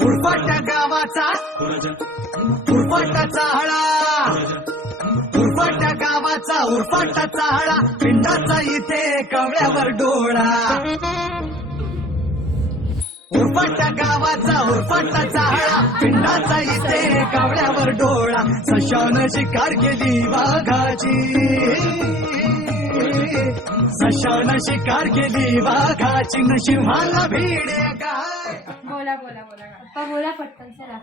उरफाट गावाचा उरफाट चाहळा उरफाट गावाचा उरफाट चाहळा पिंडाचा इथे कवड्यावर डोळा. उरफाट गावाचा उरफाट चाहळा पिंडाचा इथे कवड्यावर डोळा. सशान शिकार केली वाघाची. सशान शिकार केली वाघाची नशिंहाला भिडे काय? बोला बोला बोला. पप्पा बोला पटकन चला.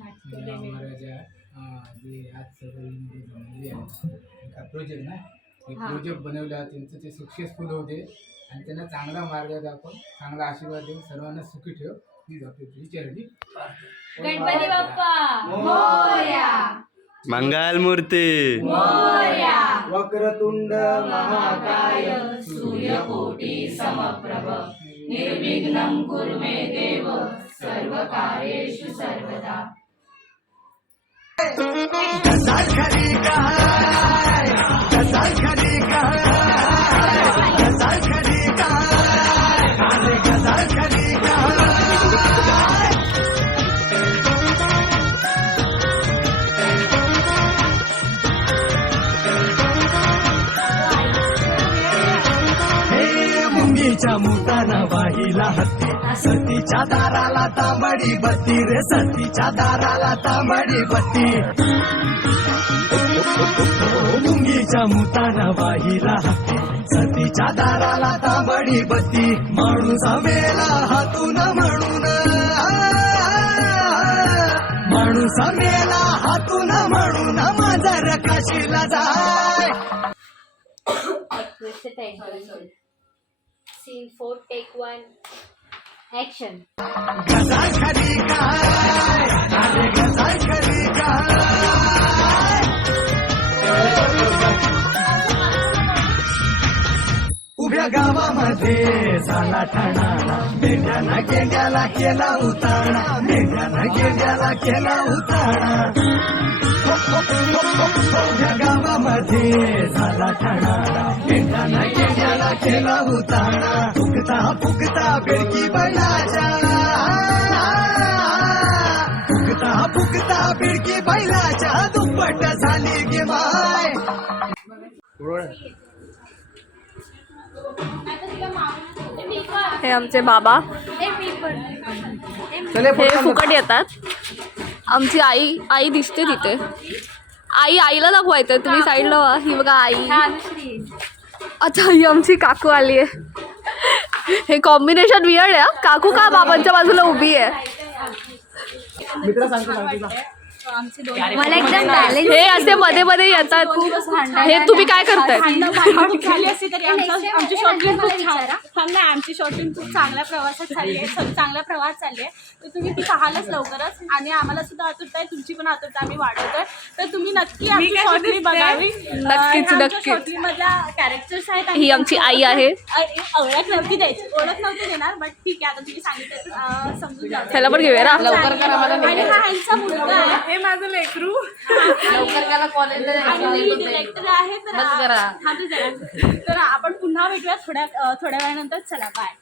महाराजा अं, जे आज सगळी बनवली आहे एका प्रोजेक्ट ना हे हा. प्रोजेक्ट बनवला त्यांचं ते सक्सेसफुल होते आणि त्यांना चांगला मार्ग दाखव चांगला आशीर्वाद देऊन सर्वांना सुखी ठेव. प्लीज आपली विचारली. गणपती बाप्पा मोरया. मंगलमूर्ती. मोरया. वक्रतुंड महाकाय सूर्यकोटी समप्रभ। निर्विघ्न कुरु मे देव सर्व कार्येषु सर्वदा। कसा खरी काय? कसा खरी मुंगीच्या मुताना वाहिला हत्ती. सतीच्या दाराला तांबडी बत्ती रे सतीच्या दाराला तांबडी बत्ती. मुंगीच्या मुताना वाहिला हत्ती. सतीच्या दाराला तांबडी बत्ती. माणूस मेला हातून म्हणून. माणूस मेला हातून म्हणून. माझा रकाशीला जाय? Scene four take one action उभ्या गावामध्ये झाला ठाणा. मेंढ्याला गेंड्याला केला उताणा मेंढ्याला गेंड्याला केला उताणा उभ्या गावामध्ये झाला ठाणा. मेंढ्याला गेंड्याला केला उताणा फुकता फुकता बेडकी बैलाच्या फुकता फुकता बिडकी बैलाच्या दुप्पट झाली गे माय हे आमचे बाबा. हे फुकट येतात. आमची आई आई दिसते तिथे. आई आईला दाखवायचं तुम्ही साईडला ही. बघा आई. अच्छा ही आमची काकू आली आहे. हे कॉम्बिनेशन वियर्ड आहे काकू का बाबांच्या बाजूला उभी आहे? मला एकदम बॅलेन्स हे असे मध्ये मध्ये येतात. हे तुम्ही काय करताय? झाली असती तरी आमचं खूप छान हा नाही आमची शॉर्टिंग खूप चांगल्या प्रवासात चालली आहे. सॉरी चांगला प्रवास चालली आहे. तर तुम्ही ती पाहालच लवकरच आणि आम्हाला सुद्धा आतुरता आहे. तुमची पण आतुरता आम्ही वाढवतोय. तर तुम्ही नक्की आमची बघावी. नक्कीच, नक्कीच. शॉर्टली मधल्या कॅरेक्टर्स आहेत आणि ही आमची आई आहे. अ- ओळख नव्हती द्यायची. ओळख नव्हती देणार बट ठीक आहे. आता तुम्ही सांगितलं तर, अं, समजून जाऊ त्याला पण घेऊया ना. आणि हा ह्यांचा मुलगा आहे. हे माझं लेकरू. मी डिरेक्टर आहे तर हा आपण पुन्हा भेटूया थोड्या थोड्या वेळानंतर. चला बाय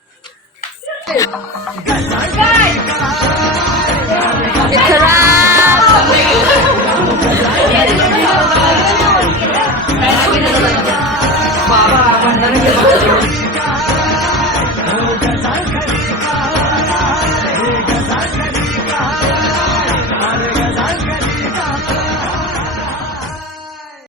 बाबा